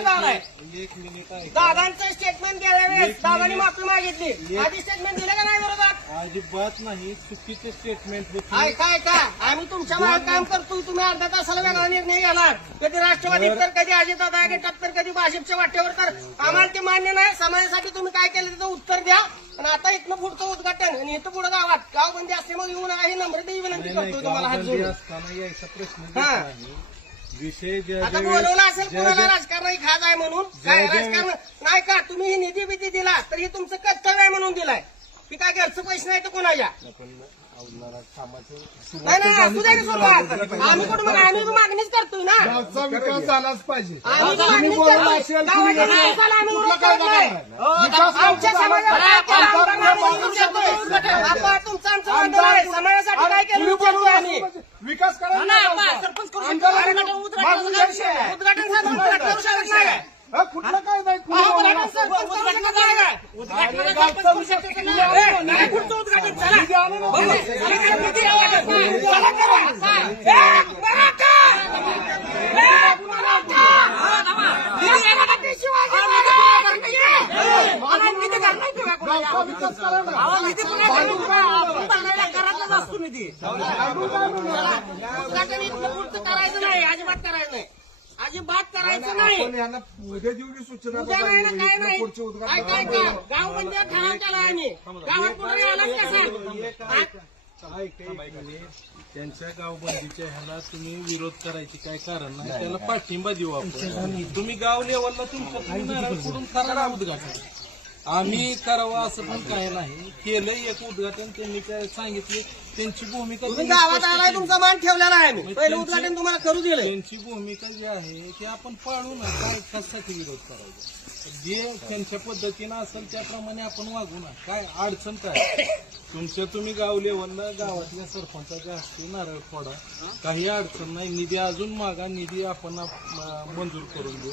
एक मिनिट दादांचं स्टेटमेंट गेल्या वेळेस दादांनी माफी मागितली. आधी स्टेटमेंट दिलं का नाही विरोधात अजिबात नाही. चुकीचे स्टेटमेंट होते ऐका ऐका. आम्ही तुमच्या मागे काम करतोय. तुम्ही अर्धा तासाला वेगळा निर्णय घेणार. कधी राष्ट्रवादीत तर कधी अजितदादा गटात तर कधी भाजपच्या वाटेवर तर. आम्हाला ते मान्य नाही. समाजासाठी तुम्ही काय केलं त्याचं उत्तर द्या. आणि आता इथनं पुढचं उद्घाटन आणि इथं पुढे गावात. गावबंदी असल्यामुळे येऊन आहे. नम्रतेची विनंती नाही, करतोय तुम्हाला हात जोडून. असताना यायचा प्रश्न हा. नाही. विषय ज्या आता ज्या बोलवलं असेल ज्या कोणाला राजकारणाची खाज आहे म्हणून काय ज्या- राजकारण नाही का तुम्ही ही निधी बिधी दिला तर हे तुमचं कर्तव्य आहे म्हणून दिलाय की काय घरचं पैसे नाही तर कोणाच्या आपण अवलारा कामाचं नाही नाही असू द्या की सुरुवात आम्ही कुठं मग आम्ही मागणीच करतोय ना गावचा विकास झालाच पाहिजे आम्ही मागणीच करतोय. गावाच्या. विकासाला विरोध करत नाही. आमच्या. समाजाला आमचा आमचा आम्ही आमचा विरोध करतोय. आपण तुमचं आमचं आहे. समाजासाठी काय केलं विचारतोय आम्ही विकास करा आमदार मागून उद्घाटन द्या. उद्घाटन झालं, उद्घाटन करू शकत? हा, कुठलं काय नाही करायचं नाही. अजिबात करायचं नाही अजिबात करायचं नाही आपण यांना उद्या देऊ की सूचना उद्या नाही ना काय नाही. पुढचे गाव म्हणजे ठराव केला आम्ही. गावात पुढे आलाच कसं ऐक, एक मिनिट. त्यांच्या गावबंदीच्या ह्याला तुम्ही विरोध करायचे काय कारण नाही? त्याला पाठिंबा देऊ आपण. तुम्ही गाव लेवलला तुमच्या तुम्ही नारळ फोडून करा ना उद्घाटन. आम्ही करावं असं पण काय नाही. केलं एक उद्घाटन त्यांनी काय सांगितले त्यांची भूमिका तुम्ही त्यांनी गावात स्पष्ट आलाय केली. तुमचा मान ठेवलेला आहे आम्ही पहिलं उद्घाटन तुम्हाला करू दिलं त्यांची भूमिका जी आहे ती आपण पाळू ना काय कशासाठी विरोध करायचा. जे त्यांच्या पद्धतीनं असेल त्याप्रमाणे आपण वागू ना. काय अडचण काय? तुमच्या तुम्ही गाव लेवलला गावातल्या सरपंचाच्या हस्ते नारळ फोडा काही अडचण नाही. निधी अजून मागा निधी आपण मंजूर करून देऊ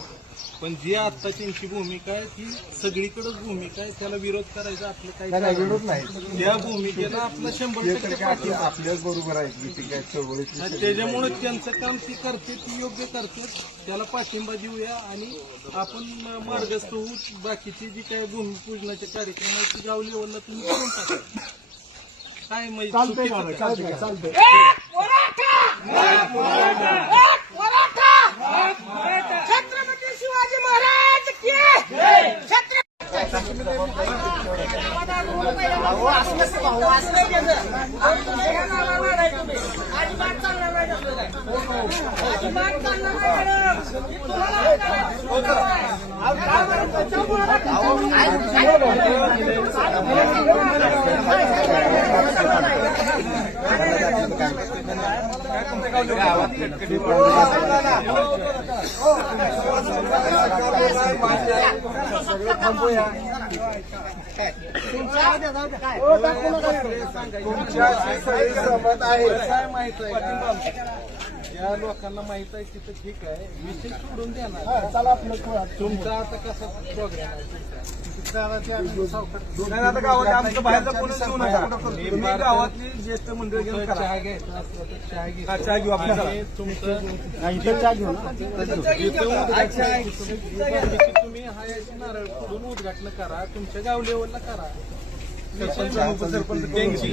पण जी आता त्यांची भूमिका आहे ती सगळीकडेच भूमिका आहे. त्याला विरोध करायचा आपलं काही कारण नाही. त्या भूमिकेला आपलं शंभर टक्के पाठिंबा. आपल्याच बरोबर आहे. त्याच्यामुळे त्यांचं काम ती करते ती योग्य करते. त्याला पाठिंबा देऊया आणि आपण मार्गस्थ होऊ बाकीची जी काही भूमिपूजनाचे कार्यक्रम आहेत ती गाव लेवलला तुम्ही करून टाका काय चालतंय दादा, काय? चालतंय चालतंय एक मराठा! एक मराठा! छत्रपती शिवाजी महाराज की छत्रपती अजिबात चालणार नाही तसलं काय. अजिबात चालणार नाही मॅडम. मी तुम्हाला तुमच्याशी माहीत आहे ज्या लोकांना माहीत आहे तिथं ठीक आहे विषय सोडून द्या ना चला तुमचा आता कसा प्रोग्राम गावात आमचं बाहेरचं कोणीच गावातली ज्येष्ठ घेऊन चहा घ्यायचा चहा चहा घेऊ तुमचं चहा घेऊ तुम्ही हा याची नारळ उद्घाटन करा तुमच्या गाव लेवलला करा. त्यांची